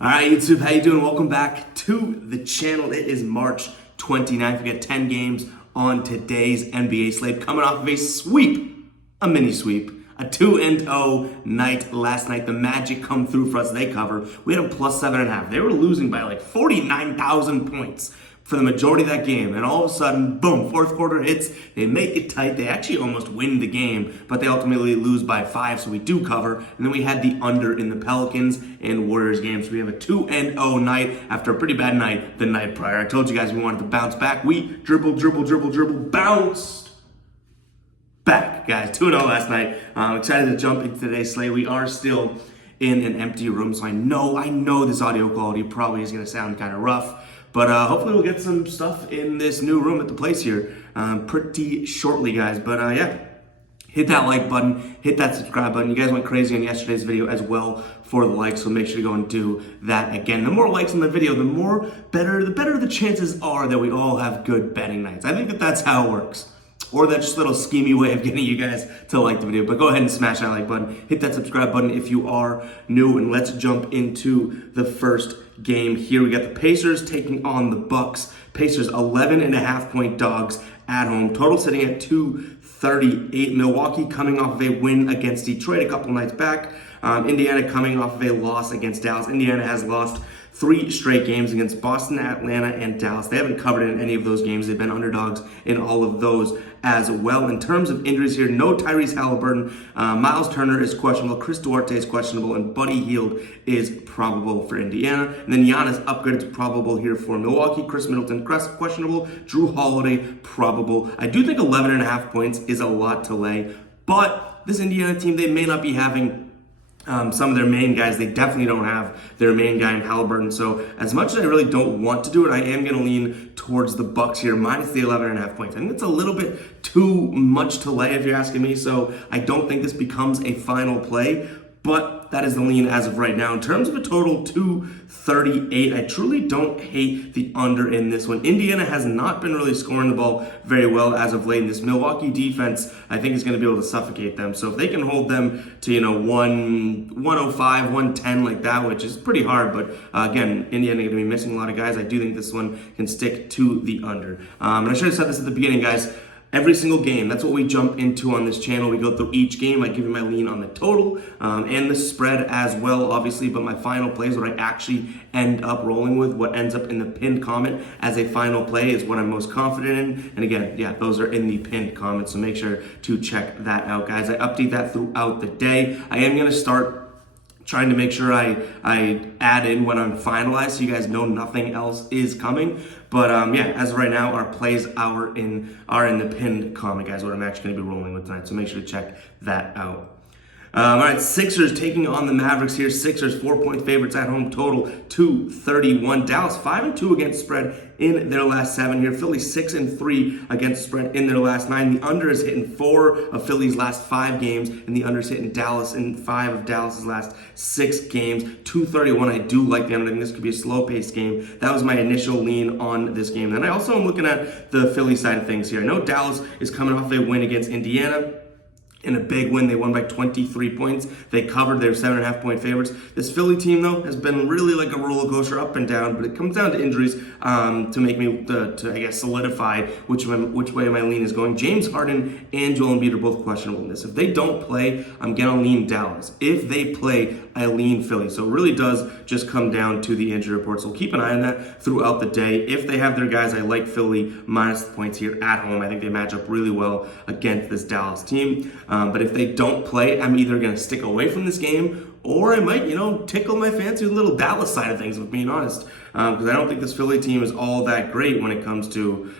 All right, YouTube, how you doing? Welcome back to the channel. It is March 29th. We got 10 games on today's NBA slate, coming off of a sweep, a mini sweep, a 2-0 night last night. The Magic come through for us. They cover. We had them plus 7.5. They were losing by like 49,000 points for the majority of that game, and all of a sudden, boom, fourth quarter hits, they make it tight, they actually almost win the game, but they ultimately lose by 5, so we do cover, and then we had the under in the Pelicans and Warriors game, so we have a 2-0 night after a pretty bad night the night prior. I told you guys we wanted to bounce back. We dribble, bounced back, guys. 2-0 last night. I'm excited to jump into today's slate. We are still in an empty room, so I know this audio quality probably is going to sound kind of rough, but hopefully we'll get some stuff in this new room at the place here pretty shortly, guys. But yeah, hit that like button, hit that subscribe button. You guys went crazy on yesterday's video as well for the likes, so make sure to go and do that again. The more likes on the video, the better the chances are that we all have good betting nights. I think that's how it works. Or that just little schemey way of getting you guys to like the video. But go ahead and smash that like button. Hit that subscribe button if you are new. And let's jump into the first game here. We got the Pacers taking on the Bucks. Pacers 11.5 point dogs at home. Total sitting at 238. Milwaukee coming off of a win against Detroit a couple nights back. Indiana coming off of a loss against Dallas. Indiana has lost 3 straight games against Boston, Atlanta, and Dallas. They haven't covered in any of those games. They've been underdogs in all of those as well. In terms of injuries here, no Tyrese Halliburton. Miles Turner is questionable. Chris Duarte is questionable. And Buddy Hield is probable for Indiana. And then Giannis upgraded to probable here for Milwaukee. Chris Middleton, questionable. Drew Holiday, probable. I do think 11.5 points is a lot to lay. But this Indiana team, they may not be having some of their main guys. They definitely don't have their main guy in Halliburton. So as much as I really don't want to do it, I am going to lean towards the Bucks here, minus the 11.5 points. I think it's a little bit too much to lay if you're asking me. So I don't think this becomes a final play, but that is the lean as of right now. In terms of a total 238, I truly don't hate the under in this one. Indiana has not been really scoring the ball very well as of late. And this Milwaukee defense, I think, is going to be able to suffocate them. So if they can hold them to, 105, 110 like that, which is pretty hard. But again, Indiana going to be missing a lot of guys. I do think this one can stick to the under. And I should have said this at the beginning, guys. Every single game, that's what we jump into on this channel. We go through each game. I give you my lean on the total and the spread as well, obviously. But my final play is what I actually end up rolling with. What ends up in the pinned comment as a final play is what I'm most confident in. And again, yeah, those are in the pinned comments. So make sure to check that out, guys. I update that throughout the day. I am going to start trying to make sure I add in when I'm finalized so you guys know nothing else is coming. But yeah, as of right now, our plays are in the pinned comment, guys, what I'm actually going to be rolling with tonight. So make sure to check that out. All right, Sixers taking on the Mavericks here. Sixers 4-point favorites at home, total 231. Dallas 5-2 against spread in their last 7 here. Philly 6-3 against spread in their last 9. The under is hitting 4 of Philly's last 5 games, and the under is hitting Dallas in 5 of Dallas's last 6 games. 231. I do like the under. I think this could be a slow-paced game. That was my initial lean on this game. And I also am looking at the Philly side of things here. I know Dallas is coming off a win against Indiana. In a big win, they won by 23 points. They covered their 7.5 point favorites. This Philly team, though, has been really like a roller coaster up and down, but it comes down to injuries to make me, I guess, solidify which way my lean is going. James Harden and Joel Embiid are both questionable in this. If they don't play, I'm going to lean Dallas. If they play, I lean Philly. So it really does just come down to the injury report. So keep an eye on that throughout the day. If they have their guys, I like Philly minus the points here at home. I think they match up really well against this Dallas team. But if they don't play, I'm either going to stick away from this game or I might, tickle my fancy with a little Dallas side of things, if being honest. Because I don't think this Philly team is all that great when it comes to,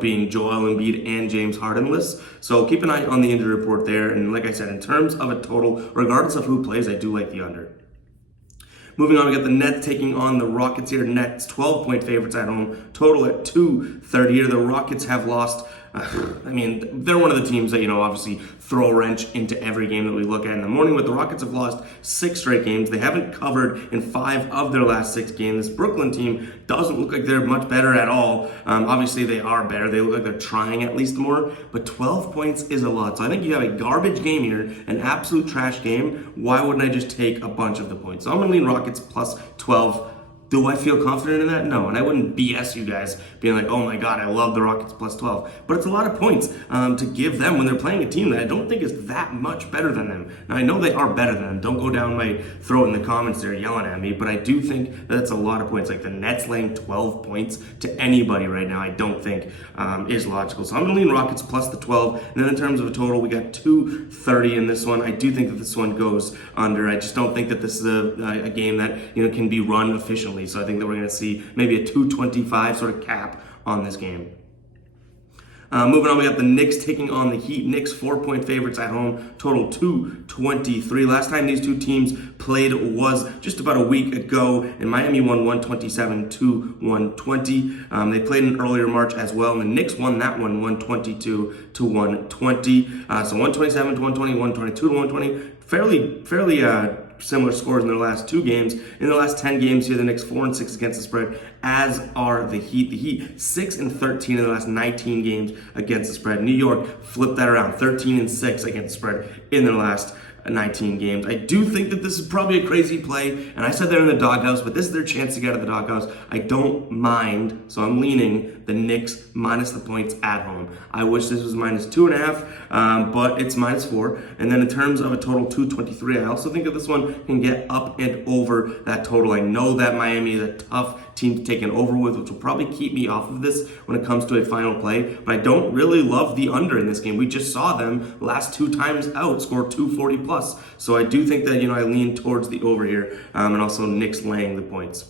being Joel Embiid and James Hardenless. So keep an eye on the injury report there. And like I said, in terms of a total, regardless of who plays, I do like the under. Moving on, we got the Nets taking on the Rockets here. Nets 12-point favorites at home, total at 230 here. The Rockets have lost I mean, they're one of the teams that, obviously throw a wrench into every game that we look at in the morning. But the Rockets have lost 6 straight games. They haven't covered in 5 of their last 6 games. This Brooklyn team doesn't look like they're much better at all. Obviously, they are better. They look like they're trying at least more. But 12 points is a lot. So I think you have a garbage game here, an absolute trash game. Why wouldn't I just take a bunch of the points? So I'm going to lean Rockets plus 12. Do I feel confident in that? No, and I wouldn't BS you guys being like, oh my God, I love the Rockets plus 12. But it's a lot of points to give them when they're playing a team that I don't think is that much better than them. Now, I know they are better than them. Don't go down my throat in the comments there yelling at me, but I do think that's a lot of points. Like the Nets laying 12 points to anybody right now, I don't think is logical. So I'm going to lean Rockets plus the 12. And then in terms of a total, we got 230 in this one. I do think that this one goes under. I just don't think that this is a game that can be run efficiently. So I think that we're going to see maybe a 225 sort of cap on this game. Moving on, we got the Knicks taking on the Heat. Knicks 4-point favorites at home, total 223. Last time these two teams played was just about a week ago, and Miami won 127 to 120. They played in earlier March as well, and the Knicks won that one 122 to 120. So 127 to 120, 122 to 120. Fairly similar scores in their last 2 games. In the last 10 games here, the Knicks 4-6 against the spread, as are the Heat. The Heat 6-13 in the last 19 games against the spread. New York flipped that around, 13-6 against the spread in their last 19 games. I do think that this is probably a crazy play, and I said they're in the doghouse, but this is their chance to get out of the doghouse. I don't mind, so I'm leaning the Knicks minus the points at home. I wish this was minus 2.5, but it's minus 4. And then in terms of a total 223, I also think that this one can get up and over that total. I know that Miami is a tough team to take an over with, which will probably keep me off of this when it comes to a final play, but I don't really love the under in this game. We just saw them last 2 times out score 240 plus, so I do think that I lean towards the over here, and also Knicks laying the points.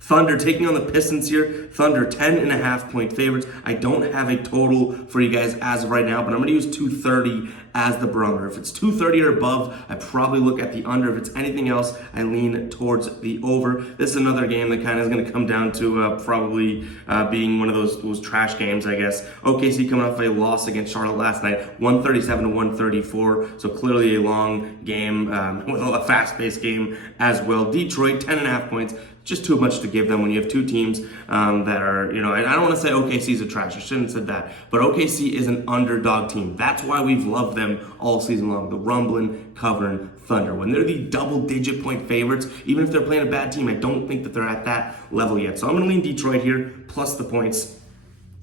Thunder taking on the Pistons here. Thunder 10.5-point favorites. I don't have a total for you guys as of right now, but I'm going to use 230 as the barometer. If it's 230 or above, I probably look at the under. If it's anything else, I lean towards the over. This is another game that kind of is going to come down to probably being one of those trash games, I guess. OKC coming off a loss against Charlotte last night, 137 to 134. So clearly a long game with a fast-paced game as well. Detroit 10.5 points. Just too much to give them when you have 2 teams that are, I don't want to say OKC is a trash. I shouldn't have said that. But OKC is an underdog team. That's why we've loved them all season long. The rumbling, covering Thunder. When they're the double-digit point favorites, even if they're playing a bad team, I don't think that they're at that level yet. So I'm going to lean Detroit here, plus the points.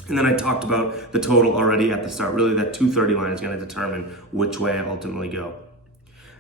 And then I talked about the total already at the start. Really, that 230 line is going to determine which way I ultimately go.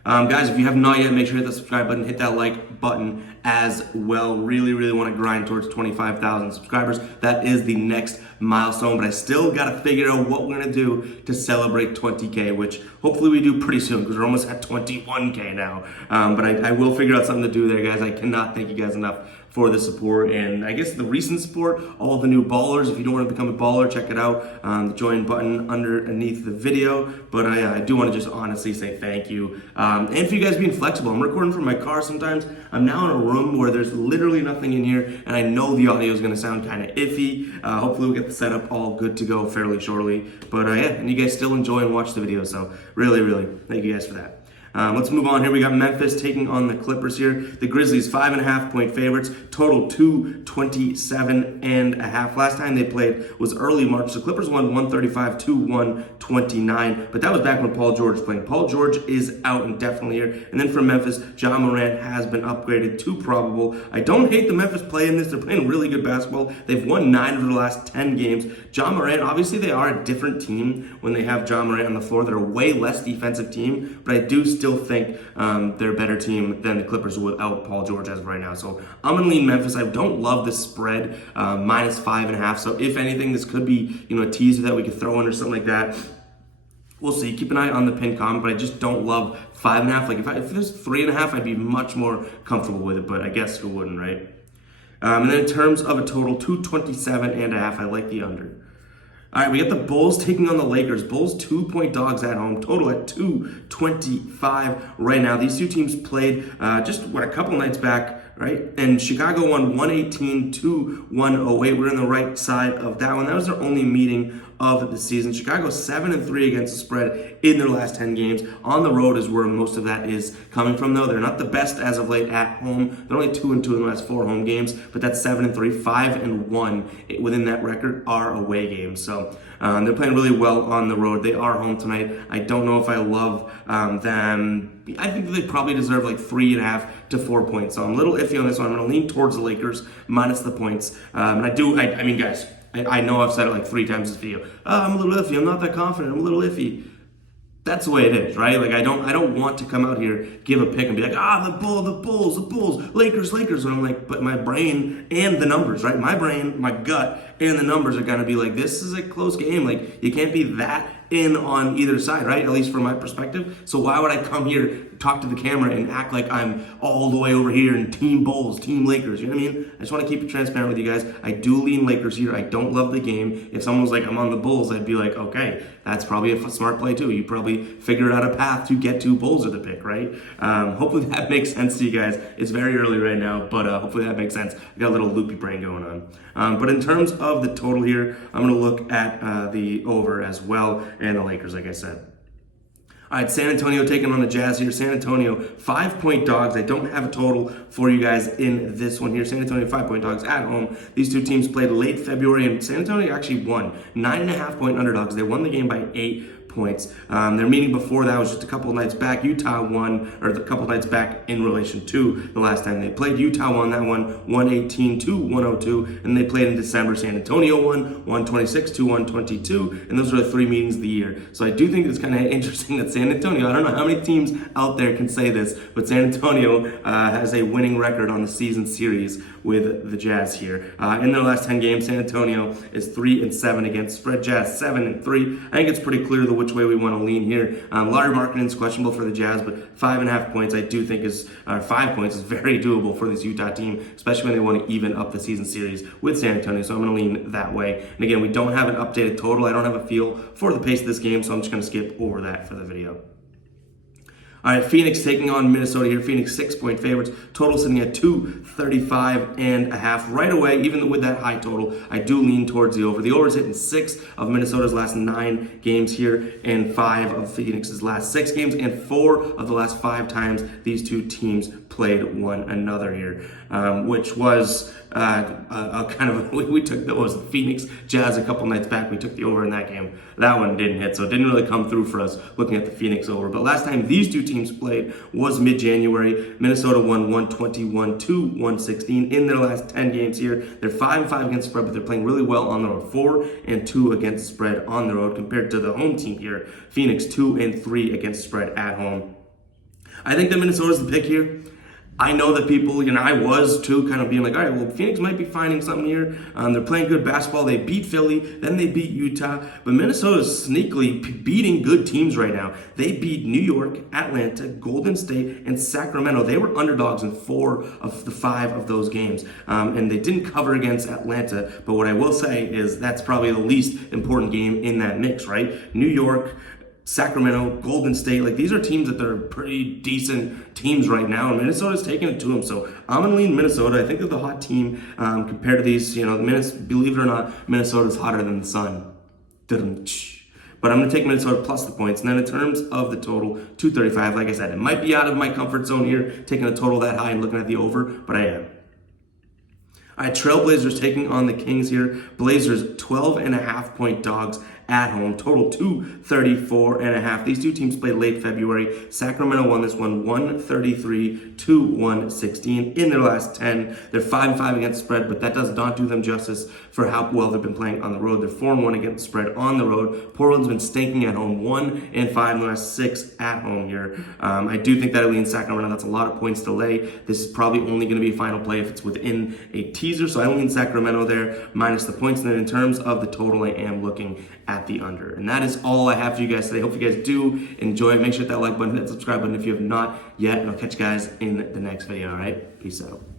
Guys, if you have not yet, make sure you hit the subscribe button, hit that like button as well. Really, really want to grind towards 25,000 subscribers. That is the next milestone, but I still got to figure out what we're going to do to celebrate 20K, which hopefully we do pretty soon because we're almost at 21K now. But I will figure out something to do there, guys. I cannot thank you guys enough for the support, and I guess the recent support, all the new ballers. If you don't want to become a baller, check it out, the join button underneath the video. But I do want to just honestly say thank you, and for you guys being flexible. I'm recording from my car sometimes. I'm now in a room where there's literally nothing in here, and I know the audio is going to sound kind of iffy. Hopefully we'll get the setup all good to go fairly shortly, but yeah, and you guys still enjoy and watch the video, so really, really thank you guys for that. Let's move on here. We got Memphis taking on the Clippers here. The Grizzlies 5.5-point favorites, total 227.5. Last time they played was early March. The Clippers won 135 to 129, but that was back when Paul George was playing. Paul George is out indefinitely here. And then for Memphis, Ja Morant has been upgraded to probable. I don't hate the Memphis play in this. They're playing really good basketball. They've won 9 of the last 10 games. Ja Morant, obviously they are a different team when they have Ja Morant on the floor. They're a way less defensive team, but I do still think they're a better team than the Clippers without Paul George as of right now. So I'm going to lean Memphis. I don't love the spread, minus 5.5. So if anything, this could be a teaser that we could throw in or something like that. We'll see. Keep an eye on the pinned comment, but I just don't love 5.5. Like if there's 3.5, I'd be much more comfortable with it, but I guess who wouldn't, right? And then in terms of a total, 227.5, I like the under. All right, we got the Bulls taking on the Lakers. Bulls 2-point dogs at home, total at 225 right now. These two teams played just a couple nights back, right? And Chicago won 118 to 108. We're on the right side of that one. That was their only meeting of the season. Chicago 7-3 against the spread in their last 10 games. On the road is where most of that is coming from, though. They're not the best as of late at home. They're only 2-2 in the last 4 home games, but that's 7-3. 5-1 within that record are away games. So they're playing really well on the road. They are home tonight. I don't know if I love them. I think they probably deserve like 3.5 to 4 points. So I'm a little iffy on this one. I'm going to lean towards the Lakers minus the points. And I mean, guys, I know I've said it like 3 times this video. I'm a little iffy. I'm not that confident. I'm a little iffy. That's the way it is, right? Like I don't want to come out here, give a pick and be like, the Bulls, Lakers. And I'm like, but my brain and the numbers, right? My brain, my gut, and the numbers are gonna be like, this is a close game. Like you can't be that in on either side, right? At least from my perspective. So why would I come here, talk to the camera, and act like I'm all the way over here in Team Bulls, Team Lakers? You know what I mean? I just want to keep it transparent with you guys. I do lean Lakers here. I don't love the game. If someone was like, I'm on the Bulls, I'd be like, okay, that's probably a smart play too. You probably figured out a path to get to Bulls are the pick, right? Hopefully that makes sense to you guys. It's very early right now, but hopefully that makes sense. I got a little loopy brain going on. But in terms of the total here, I'm going to look at the over as well, and the Lakers, like I said. All right, San Antonio taking on the Jazz here. San Antonio, 5-point dogs. I don't have a total for you guys in this one here. San Antonio, 5-point dogs at home. These two teams played late February, and San Antonio actually won. 9.5-point underdogs. They won the game by 8 points. Their meeting before that was just a couple of nights back. Utah won, or a couple of nights back in relation to the last time they played. Utah won that one, 118-102, and they played in December. San Antonio won, 126-122, and those are the 3 meetings of the year. So I do think it's kind of interesting that San Antonio, I don't know how many teams out there can say this, but San Antonio has a winning record on the season series with the Jazz here. In their last 10 games, San Antonio is 3-7 against spread. Jazz 7-3. I think it's pretty clear which way we want to lean here. Larry Markkinen is questionable for the Jazz, but 5.5 points I do think is 5 points is very doable for this Utah team, especially when they want to even up the season series with San Antonio. So I'm going to lean that way. And again, we don't have an updated total. I don't have a feel for the pace of this game, so I'm just going to skip over that for the video. All right, Phoenix taking on Minnesota here. Phoenix 6-point favorites. Total sitting at 235.5. Right away, even with that high total, I do lean towards the over. The over is hitting 6 of Minnesota's last 9 games here, and 5 of Phoenix's last 6 games, and 4 of the last 5 times these two teams played one another here, which was we took that was the Phoenix Jazz a couple nights back. We took the over in that game. That one didn't hit, so it didn't really come through for us looking at the Phoenix over. But last time these two teams played was mid-January. Minnesota won 121-116 in their last 10 games here. They're 5-5 against the spread, but they're playing really well on the road. 4-2 against the spread on the road compared to the home team here. Phoenix 2-3 against the spread at home. I think that Minnesota's the pick here. I know that people, I was too, kind of being like, all right, well, Phoenix might be finding something here. They're playing good basketball. They beat Philly, then they beat Utah. But Minnesota's sneakily beating good teams right now. They beat New York, Atlanta, Golden State, and Sacramento. They were underdogs in 4 of the 5 of those games. And they didn't cover against Atlanta. But what I will say is that's probably the least important game in that mix, right? New York, Sacramento, Golden State, like these are teams that they're pretty decent teams right now, and Minnesota's taking it to them. So I'm gonna lean Minnesota. I think they're the hot team compared to these. Believe it or not, Minnesota's hotter than the sun. But I'm gonna take Minnesota plus the points. And then in terms of the total, 235. Like I said, it might be out of my comfort zone here, taking a total that high and looking at the over, but I am. All right, Trailblazers taking on the Kings here. Blazers 12.5-point dogs at home. Total 234.5. These two teams played late February. Sacramento won this one 133-116 in their last 10. They're 5-5 against the spread, but that does not do them justice for how well they've been playing on the road. They're 4-1 against the spread on the road. Portland's been stinking at home, 1-5 in the last 6 at home here. I do think that I lean Sacramento. That's a lot of points to lay. This is probably only going to be a final play if it's within a teaser, so I lean Sacramento there minus the points. And then in terms of the total, I am looking at the under. And that is all I have for you guys today. Hope you guys do enjoy it. Make sure to hit that like button, hit that subscribe button if you have not yet. And I'll catch you guys in the next video, all right? Peace out.